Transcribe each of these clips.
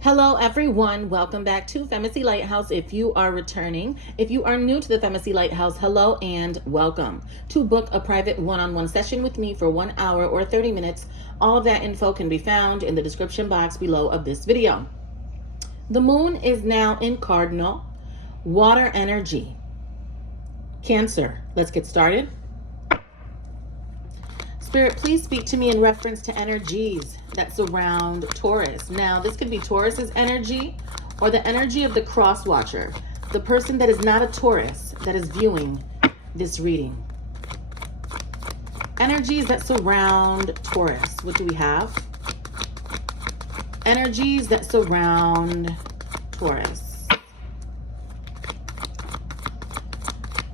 Hello everyone, welcome back to FEMACY'S Lighthouse. If you are returning, if you are new to the FEMACY'S Lighthouse, hello and welcome. To book a private one-on-one session with me for 1 hour or 30 minutes, all of that info can be found in the description box below of this video. The moon is now in Cardinal, water energy, Cancer. Let's get started. Spirit, please speak to me in reference to energies that surround Taurus. Now, this could be Taurus's energy or the energy of the cross watcher, the person that is not a Taurus that is viewing this reading. Energies that surround Taurus. What do we have? Energies that surround Taurus.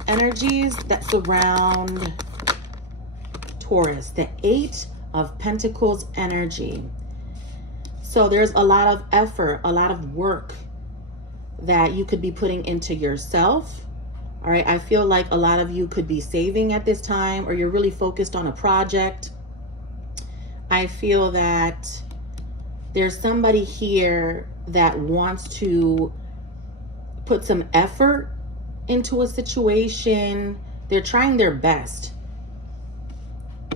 Energies that surround Taurus, the 8 of Pentacles energy. So there's a lot of effort, a lot of work that you could be putting into yourself. All right, I feel like a lot of you could be saving at this time, or you're really focused on a project. I feel that there's somebody here that wants to put some effort into a situation. They're trying their best.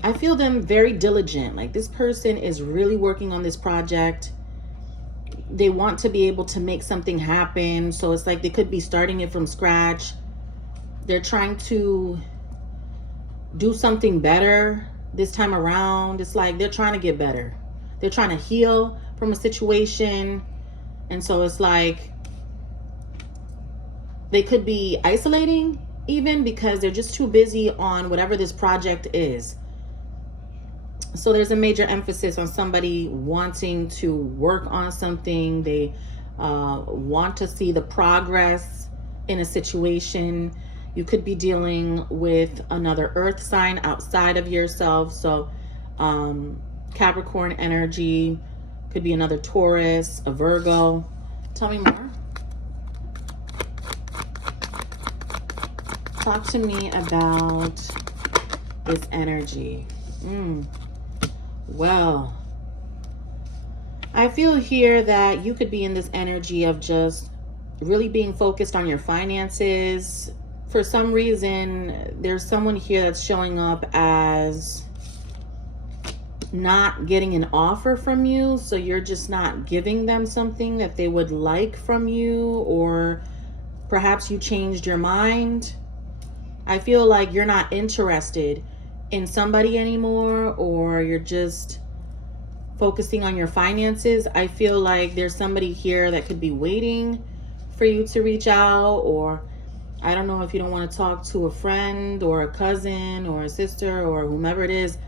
I feel them very diligent. Like this person is really working on this project. They want to be able to make something happen. So it's like they could be starting it from scratch. They're trying to do something better this time around. It's like they're trying to get better. They're trying to heal from a situation. And so it's like they could be isolating even because they're just too busy on whatever this project is. So there's a major emphasis on somebody wanting to work on something. They want to see the progress in a situation. You could be dealing with another earth sign outside of yourself. So Capricorn energy, could be another Taurus, a Virgo. Tell me more. Talk to me about this energy. Well, I feel here that you could be in this energy of just really being focused on your finances. For some reason, there's someone here that's showing up as not getting an offer from you. So you're just not giving them something that they would like from you, or perhaps you changed your mind. I feel like you're not interested in somebody anymore, or you're just focusing on your finances. I feel like there's somebody here that could be waiting for you to reach out, or I don't know if you don't want to talk to a friend or a cousin or a sister or whomever it is.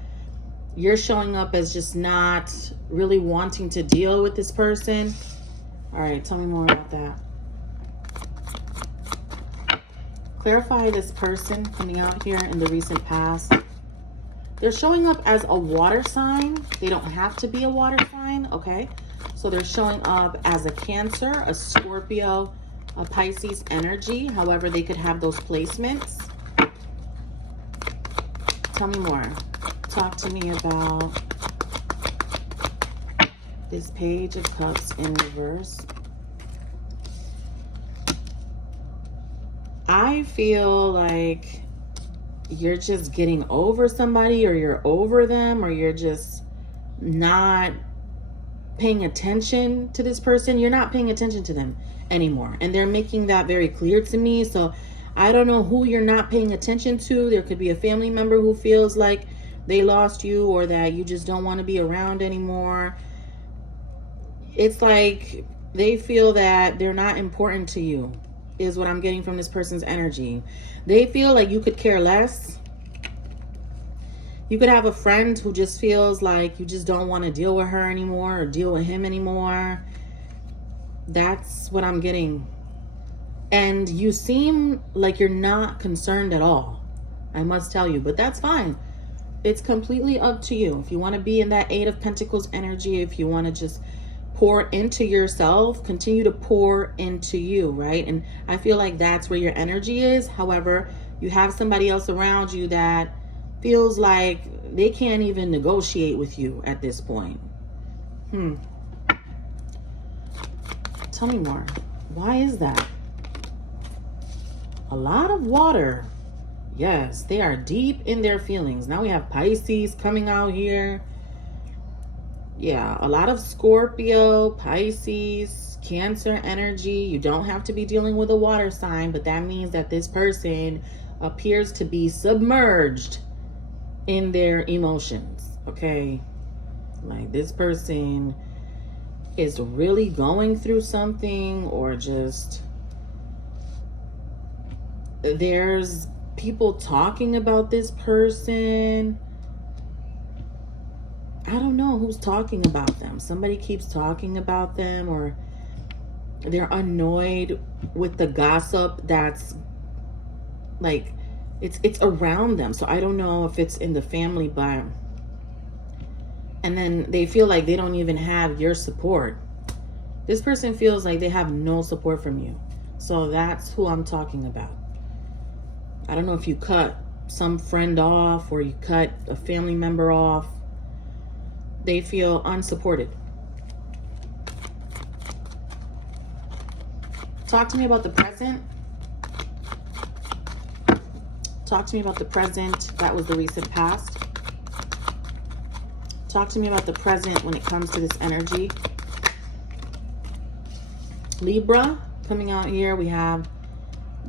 You're showing up as just not really wanting to deal with this person. All right, tell me more about that. Clarify this person coming out here in the recent past. They're showing up as a water sign. They don't have to be a water sign, okay? So they're showing up as a Cancer, a Scorpio, a Pisces energy. However, they could have those placements. Tell me more. Talk to me about this Page of Cups in reverse. I feel like you're just getting over somebody, or you're over them, or you're just not paying attention to this person. You're not paying attention to them anymore. And they're making that very clear to me. So I don't know who you're not paying attention to. There could be a family member who feels like they lost you, or that you just don't want to be around anymore. It's like they feel that they're not important to you, is what I'm getting from this person's energy. They feel like you could care less. You could have a friend who just feels like you just don't want to deal with her anymore, or deal with him anymore. That's what I'm getting. And you seem like you're not concerned at all, I must tell you, but that's fine. It's completely up to you. If you want to be in that 8 of Pentacles energy, if you want to just pour into yourself, continue to pour into you, right? And I feel like that's where your energy is. However, you have somebody else around you that feels like they can't even negotiate with you at this point. Tell me more. Why is that? A lot of water. Yes, they are deep in their feelings. Now we have Pisces coming out here. Yeah, a lot of Scorpio, Pisces, Cancer energy. You don't have to be dealing with a water sign, but that means that this person appears to be submerged in their emotions, okay? Like this person is really going through something, or just there's people talking about this person. I don't know who's talking about them. Somebody keeps talking about them, or they're annoyed with the gossip that's like it's around them. So I don't know if it's in the family, but and then they feel like they don't even have your support. This person feels like they have no support from you. So that's who I'm talking about. I don't know if you cut some friend off or you cut a family member off. They feel unsupported. Talk to me about the present. Talk to me about the present. That was the recent past. Talk to me about the present when it comes to this energy. Libra, coming out here, we have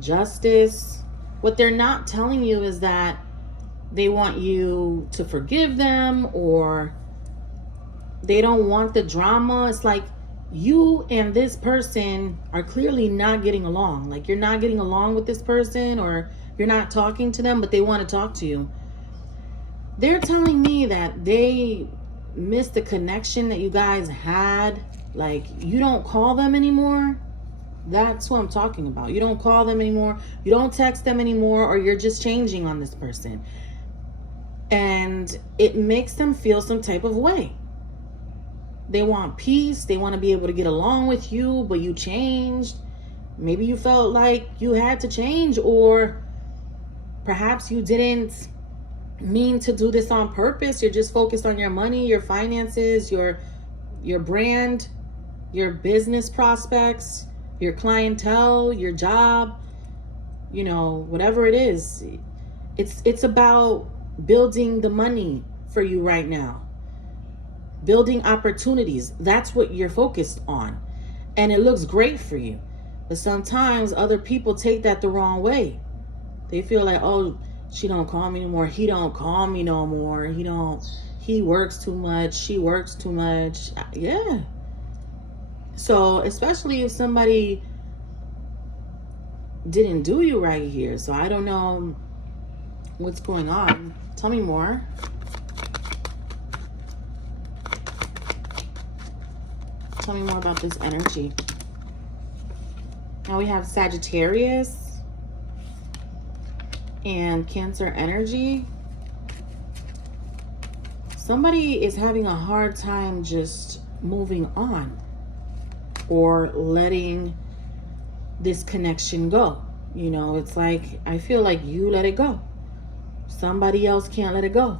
justice. What they're not telling you is that they want you to forgive them, or they don't want the drama. It's like you and this person are clearly not getting along. Like you're not getting along with this person, or you're not talking to them, but they want to talk to you. They're telling me that they missed the connection that you guys had. Like you don't call them anymore. That's what I'm talking about. You don't call them anymore. You don't text them anymore, or you're just changing on this person. And it makes them feel some type of way. They want peace. They want to be able to get along with you, but you changed. Maybe you felt like you had to change, or perhaps you didn't mean to do this on purpose. You're just focused on your money, your finances, your brand, your business prospects, your clientele, your job, you know, whatever it is. It's about building the money for you right now. Building opportunities. That's what you're focused on. And it looks great for you. But sometimes other people take that the wrong way. They feel like, oh, she don't call me anymore. He don't call me no more. He works too much. She works too much. Yeah. So especially if somebody didn't do you right here. So I don't know what's going on. Tell me more. Tell me more about this energy. Now we have Sagittarius and Cancer energy. Somebody is having a hard time just moving on or letting this connection go. You know, it's like, I feel like you let it go. Somebody else can't let it go.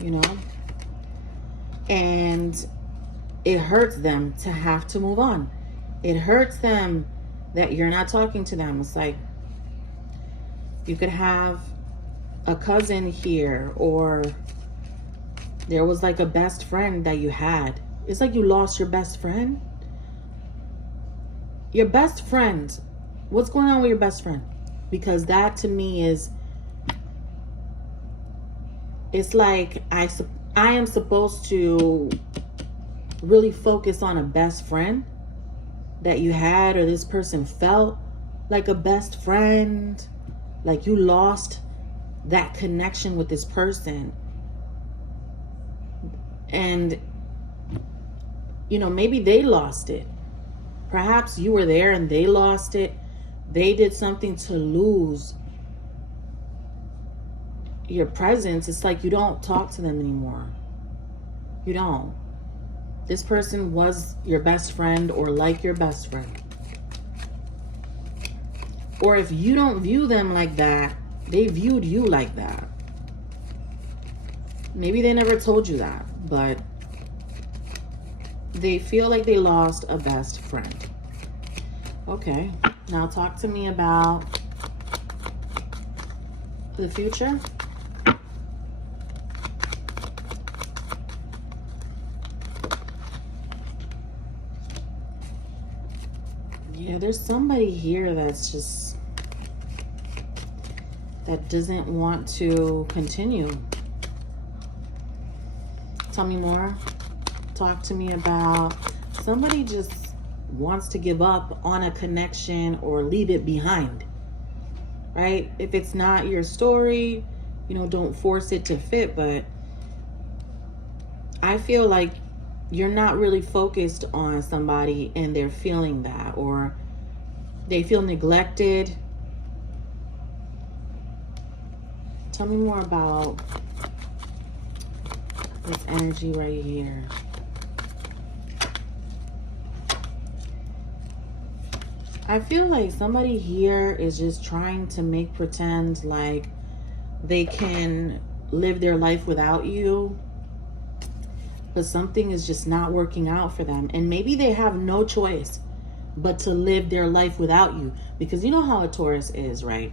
You know? And it hurts them to have to move on. It hurts them that you're not talking to them. It's like you could have a cousin here, or there was like a best friend that you had. It's like you lost your best friend. Your best friend. What's going on with your best friend? Because that to me is, it's like I am supposed to really focus on a best friend that you had, or this person felt like a best friend, like you lost that connection with this person. And you know, maybe they lost it. Perhaps you were there and they lost it. They did something to lose your presence. It's like you don't talk to them anymore. You don't. This person was your best friend, or like your best friend. Or if you don't view them like that, they viewed you like that. Maybe they never told you that, but They feel like they lost a best friend. Okay, now talk to me about the future. Yeah, there's somebody here that's just, that doesn't want to continue. Tell me more. Talk to me about somebody just wants to give up on a connection or leave it behind, right? If it's not your story, you know, don't force it to fit. But I feel like you're not really focused on somebody and they're feeling that, or they feel neglected. Tell me more about this energy right here. I feel like somebody here is just trying to make pretend like they can live their life without you, but something is just not working out for them. And maybe they have no choice but to live their life without you, because you know how a Taurus is, right?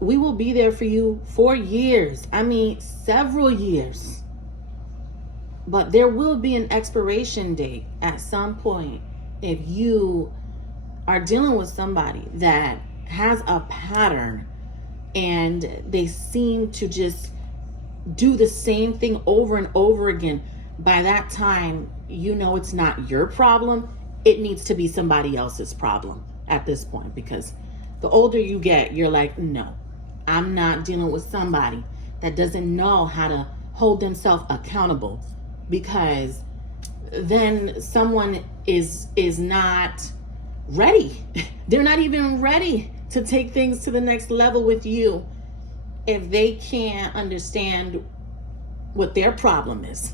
We will be there for you for years. I mean, several years. But there will be an expiration date at some point if you are dealing with somebody that has a pattern and they seem to just do the same thing over and over again. By that time, you know it's not your problem. It needs to be somebody else's problem at this point, because the older you get, you're like, no, I'm not dealing with somebody that doesn't know how to hold themselves accountable, because then someone is not ready. They're not even ready to take things to the next level with you if they can't understand what their problem is.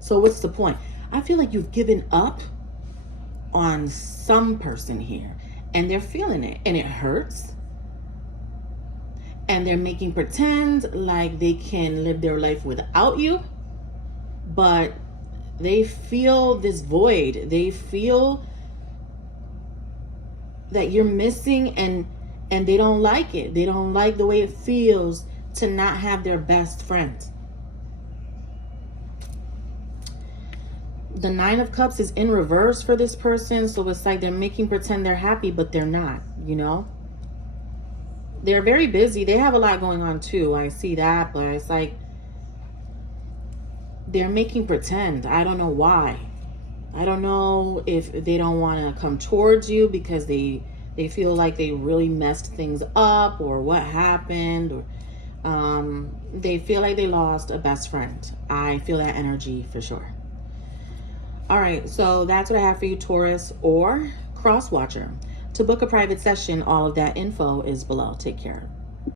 So what's the point? I feel like you've given up on some person here, and they're feeling it, and it hurts. And they're making pretend like they can live their life without you, but they feel this void. They feel that you're missing, and they don't like it. They don't like the way it feels to not have their best friend. The Nine of Cups is in reverse for this person, so it's like they're making pretend they're happy, but they're not, you know? They're very busy. They have a lot going on too. I see that, but it's like they're making pretend. I don't know why. I don't know if they don't want to come towards you because they feel like they really messed things up, or what happened, or they feel like they lost a best friend. I feel that energy for sure. All right, so that's what I have for you, Taurus or Cross Watcher. To book a private session, all of that info is below. Take care.